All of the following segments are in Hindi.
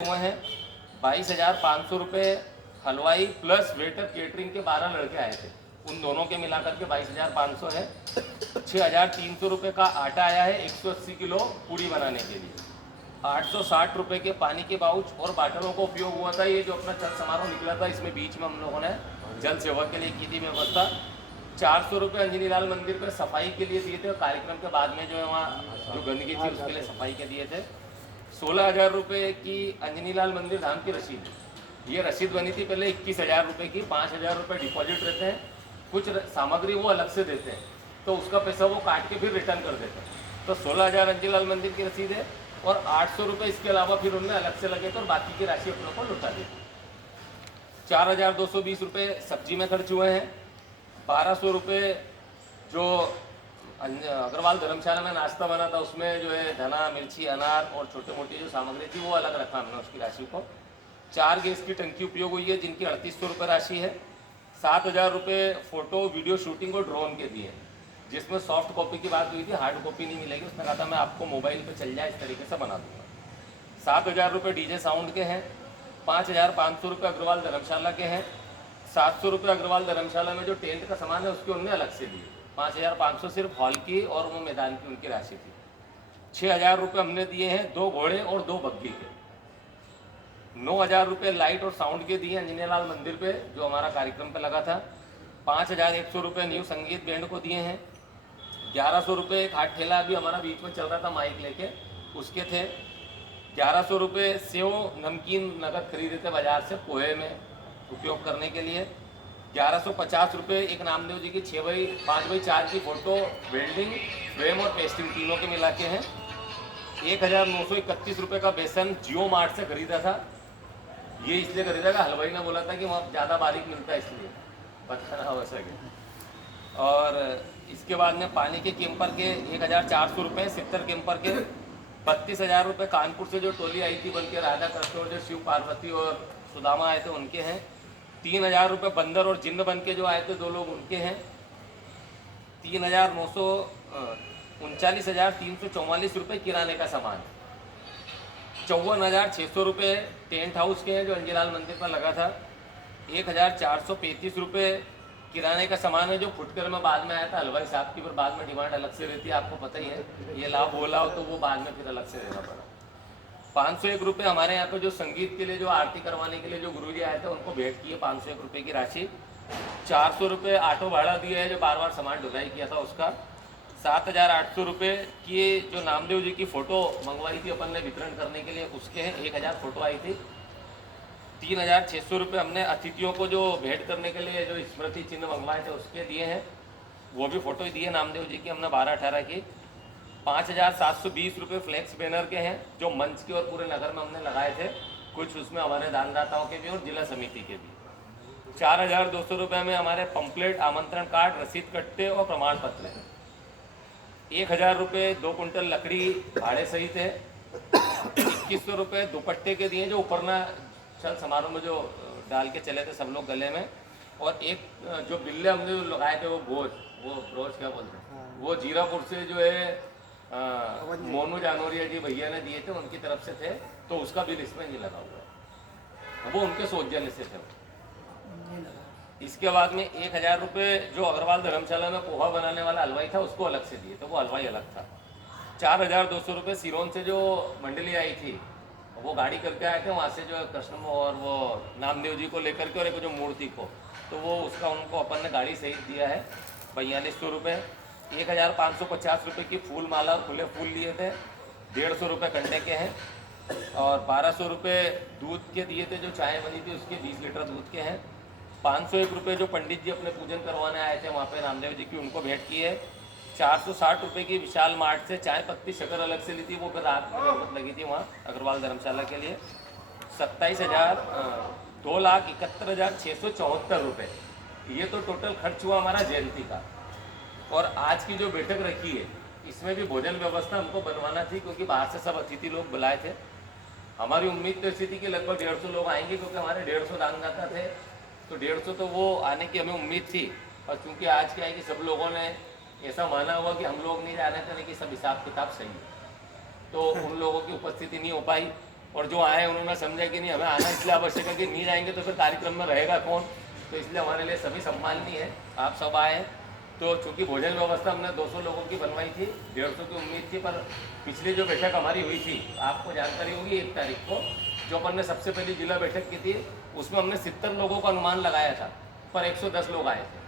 हुए हैं 22,500 रुपये। हलवाई प्लस वेटर केटरिंग के 12 लड़के आए थे, उन दोनों के मिलाकर के 22,500 है। 6,300 रुपये का आटा आया है 180 किलो पूड़ी बनाने के लिए। 860 रुपये के पानी के पाउच और बाटलों का उपयोग हुआ था। ये जो अपना चल समारोह निकला था, इसमें बीच में हम लोगों ने जल सेवा के लिए की थी व्यवस्था। 400 रुपये अंजनी लाल मंदिर पर सफाई के लिए दिए थे, और कार्यक्रम के बाद में जो है वहाँ जो गंदगी थी उसके लिए सफाई के दिए थे। 16,000 रुपये की अंजनी लाल मंदिर धाम की रसीद, ये रसीद बनी थी पहले 21,000 रुपये की। 5,000 रुपये डिपॉजिट रहते हैं, कुछ सामग्री वो अलग से देते हैं, तो उसका पैसा वो काट के फिर रिटर्न कर देते हैं। तो 16,000 अंजनी लाल मंदिर की रसीद है, और 800 रुपये इसके अलावा फिर उनमें अलग से लगे थे, और बाकी की राशि अपनों को लौटा दी। 4,220 रुपये सब्जी में खर्च हुए हैं। 1,200 रुपये जो अग्रवाल धर्मशाला में नाश्ता बना था, उसमें जो है धना, मिर्ची, अनार और छोटे मोटी जो सामग्री थी वो अलग रखा हमने उसकी राशि को। 4 गैस की टंकी उपयोग हुई है, जिनकी 3,800 रुपये राशि है। 7,000 रुपये फ़ोटो वीडियो शूटिंग और ड्रोन के दिए, जिसमें सॉफ्ट कॉपी की बात हुई थी, हार्ड कॉपी नहीं मिलेगी। उसने कहा था मैं आपको मोबाइल पर चल जाए इस तरीके से बना दूँगा। 7,000 रुपये डीजे साउंड के हैं। 5,500 रुपये अग्रवाल धर्मशाला के हैं। 700 रुपये अग्रवाल धर्मशाला में जो टेंट का सामान है उसके उनने अलग से दिए। 5,500 सिर्फ हॉल की और वो मैदान की उनकी राशि थी। 6,000 रुपये हमने दिए हैं 2 घोड़े और 2 बग्घी के। 9,000 रुपये लाइट और साउंड के दिए अंजनीलाल मंदिर पे, जो हमारा कार्यक्रम पे लगा था। 5,100 रुपये न्यू संगीत बैंड को दिए हैं। 1,100 रुपये एक हाथ ठेला भी हमारा बीच में चल रहा था माइक लेके, उसके थे। 1,100 रुपये सेव नमकीन नगद खरीदे थे बाजार से पोहे में उपयोग करने के लिए। 1,150 रुपये एक नामदेव जी की 6x5x4 की फ़ोटो वेल्डिंग फ्रेम और पेस्टिंग तीनों के मिला के हैं। 1,931 रुपये का बेसन जियो मार्ट से खरीदा था। ये इसलिए खरीदा था, हलवाई ने बोला था कि वहाँ ज़्यादा बारीक मिलता है, इसलिए पता ना हो सके। और इसके बाद में पानी के कैंपर के 1,400 रुपये, 70 कैंपर के। 32,000 रुपये कानपुर से जो टोली आई थी बन के, राधा कृष्ण और जो शिव पार्वती और सुदामा आए थे उनके हैं। 3,000 रुपये बंदर और जिन्न बन के जो आए थे 2 लोग उनके हैं। 39,344 रुपये किराने का सामान। 54,600 रुपये टेंट हाउस के हैं जो अंजनीलाल मंदिर पर लगा था। 1,435 रुपये किराने का सामान है जो फुटकर में बाद में आया था हलवाई साहब की, पर बाद में डिमांड अलग से रहती है, आपको पता ही है। ये लाभ बोला हो तो वो बाद में फिर अलग से देना पड़ा। 501 रुपये हमारे यहाँ पे जो संगीत के लिए जो आरती करवाने के लिए जो गुरुजी आए थे उनको भेंट की है 501 रुपये की राशि। 400 रुपये ऑटो भाड़ा दिया है जो बार बार सामान ढुलाई किया था उसका। 7,800 रुपये की जो नामदेव जी की फ़ोटो मंगवाई थी अपन ने वितरण करने के लिए, उसके हैं। 1,000 फ़ोटो आई थी। 3,600 रुपये हमने अतिथियों को जो भेंट करने के लिए जो स्मृति चिन्ह मंगवाए थे उसके दिए हैं, वो भी फ़ोटो दिए नामदेव जी की हमने 12-18 की। 5,720 रुपये फ्लैक्स बैनर के हैं जो मंच के और पूरे नगर में हमने लगाए थे, कुछ उसमें हमारे दानदाताओं के भी और जिला समिति के भी। 4,200 रुपये में हमारे पंपलेट, आमंत्रण कार्ड, रसीद कट्टे और प्रमाण पत्र हैं। 1,000 रुपये 2 कुंटल लकड़ी भाड़े सहित है। 2,100 रुपये दुपट्टे के दिए जो उपरना चल समारोह में जो डाल के चले थे सब लोग गले में। और एक जो बिल्ले हमने लगाए थे वो ब्रोच क्या बोलते हैं, वो जीरापुर से जो है मोनू जानोरिया जी भैया ने दिए थे, उनकी तरफ से थे, तो उसका बिल इसमें नहीं लगा हुआ है, वो उनके सौजन्य से थे। इसके बाद में 1,000 रुपये जो अग्रवाल धर्मशाला में पोहा बनाने वाला हलवाई था उसको अलग से दिए, तो वो हलवाई अलग था। 4,200 रुपये सिरोन से जो मंडली आई थी वो गाड़ी करके आए थे, वहाँ से जो कृष्ण और वो नामदेव जी को लेकर के और एक जो मूर्ति को, तो वो उसका उनको अपन ने गाड़ी सहित दिया है। 4,200 रुपये। 1,550 रुपये की फूल माला और खुले फूल लिए थे। 150 रुपये कंडे के हैं। और 1,200 रुपये दूध के दिए थे, जो चाय बनी थी उसके 20 लीटर दूध के हैं। 501 रुपये जो पंडित जी अपने पूजन करवाने आए थे वहाँ पे नामदेव जी की, उनको भेंट की है। 460 रुपये की विशाल मार्ट से चाय पत्ती शक्कर अलग से ली थी, वो फिर रात में लगी थी वहाँ अग्रवाल धर्मशाला के लिए। 2,71,674 रुपये, ये तो टोटल खर्च हुआ हमारा जयंती का। और आज की जो बैठक रखी है इसमें भी भोजन व्यवस्था हमको बनवाना थी, क्योंकि बाहर से सब अतिथि लोग बुलाए थे। हमारी उम्मीद तो ऐसी थी कि लगभग 150 लोग आएंगे, क्योंकि हमारे 150 दानदाता थे, तो 150 तो वो आने की हमें उम्मीद थी। और चूँकि आज क्या है कि सब लोगों ने ऐसा माना हुआ कि हम लोग नहीं जा रहे थे, लेकिन सब हिसाब किताब सही है, तो उन लोगों की उपस्थिति नहीं हो पाई। और जो आए उन्होंने समझा कि नहीं हमें आना इसलिए आवश्यक है कि नहीं जाएंगे तो फिर कार्यक्रम में रहेगा कौन, तो इसलिए हमारे लिए सभी सम्माननीय है आप सब आए हैं। तो चूँकि भोजन व्यवस्था हमने 200 लोगों की बनवाई थी, 150 की उम्मीद थी, पर पिछली जो बैठक हमारी हुई थी आपको जानकारी होगी 1 तारीख को जो अपन ने सबसे पहली जिला बैठक की थी, उसमें हमने 70 लोगों का अनुमान लगाया था पर 110 लोग आए थे।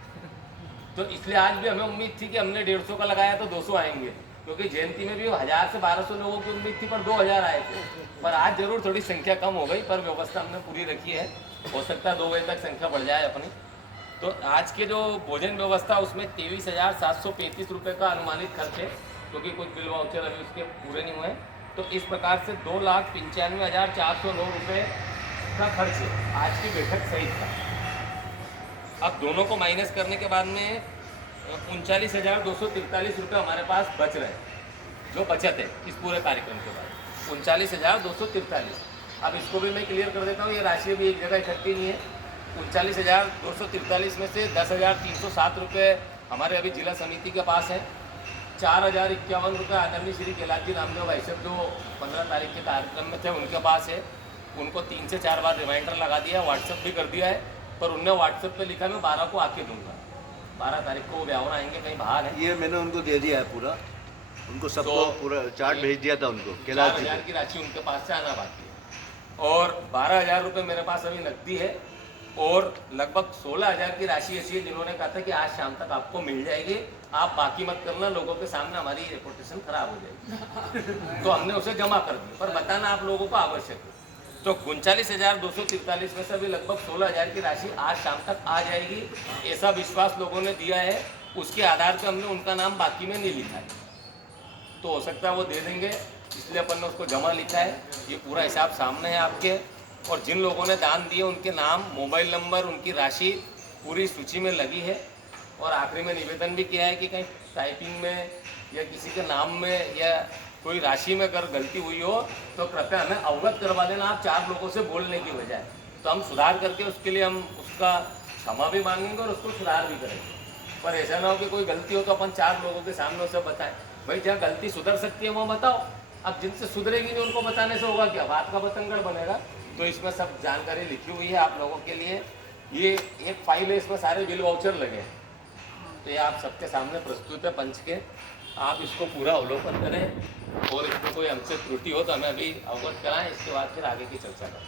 तो इसलिए आज भी हमें उम्मीद थी कि हमने 150 का लगाया तो 200 आएंगे, क्योंकि जयंती में भी 1000 से 1200 लोगों की उम्मीद थी पर 2000 आए थे। पर आज जरूर थोड़ी संख्या कम हो गई, पर व्यवस्था हमने पूरी रखी है, हो सकता है 2 बजे तक संख्या बढ़ जाए अपनी। तो आज के जो भोजन व्यवस्था उसमें 23,735 रुपये का अनुमानित खर्च है, क्योंकि कुछ बिल वाउचर अभी उसके पूरे नहीं हुए। तो इस प्रकार से 2,95,409 रुपये का खर्च है आज की बैठक सहित का। अब दोनों को माइनस करने के बाद में 39,243 रुपये हमारे पास बच रहे हैं, जो बचत है इस पूरे कार्यक्रम के बाद 39,243। अब इसको भी मैं क्लियर कर देता हूँ, ये राशि भी एक जगह इकट्ठी नहीं है। 39,243 में से 10,307 रुपये हमारे अभी जिला समिति के पास है। 4,051 रुपये आदरणीय श्री कैलाश जी रामदेव भाई साहब जो 15 तारीख के कार्यक्रम में थे उनके पास है। उनको 3 से 4 बार रिमाइंडर लगा दिया, व्हाट्सएप भी कर दिया है, पर उनने व्हाट्सएप पे लिखा मैं 12 को आके दूंगा। 12 तारीख को वो ब्यावर आएंगे, कहीं बाहर है। ये मैंने उनको दे दिया है पूरा, उनको सबको तो पूरा चार्ट भेज दिया था उनको। कैलाश जी 4,000 की राशि उनके पास से आना बाकी है और 12,000 रुपये मेरे पास अभी नकदी है और लगभग 16,000 की राशि ऐसी है जिन्होंने कहा था कि आज शाम तक आपको मिल जाएगी, आप बाकी मत करना, लोगों के सामने हमारी रेपुटेशन खराब हो जाएगी। तो हमने उसे जमा कर दी, पर बताना आप लोगों को आवश्यक है। तो 39,243 में से अभी लगभग 16,000 की राशि आज शाम तक आ जाएगी, ऐसा विश्वास लोगों ने दिया है। उसके आधार पर हमने उनका नाम बाकी में नहीं लिखा है, तो हो सकता है वो दे देंगे, इसलिए अपन ने उसको जमा लिखा है। ये पूरा हिसाब सामने है आपके, और जिन लोगों ने दान दिए उनके नाम, मोबाइल नंबर, उनकी राशि पूरी सूची में लगी है। और आखिरी में निवेदन भी किया है कि कहीं टाइपिंग में या किसी के नाम में या कोई राशि में अगर गलती हुई हो तो कृपया हमें अवगत करवा देना आप 4 लोगों से बोलने की बजाय, तो हम सुधार करके उसके लिए हम उसका क्षमा भी मांगेंगे और उसको सुधार भी करेंगे। पर ऐसा ना हो कि कोई गलती हो तो अपन 4 लोगों के सामने उसे बताएं। भाई जहाँ गलती सुधर सकती है वो बताओ, अब जिनसे सुधरेगी नहीं उनको बताने से होगा क्या, बात का बतंगड़ बनेगा। तो इसमें सब जानकारी लिखी हुई है आप लोगों के लिए। ये एक फाइल है, इसमें सारे बिल वाउचर लगे हैं, तो ये आप सबके सामने प्रस्तुत है पंच के, आप इसको पूरा अवलोकन करें और इसमें कोई हमसे त्रुटि हो तो हमें अभी अवगत कराएं, इसके बाद फिर आगे की चर्चा करें।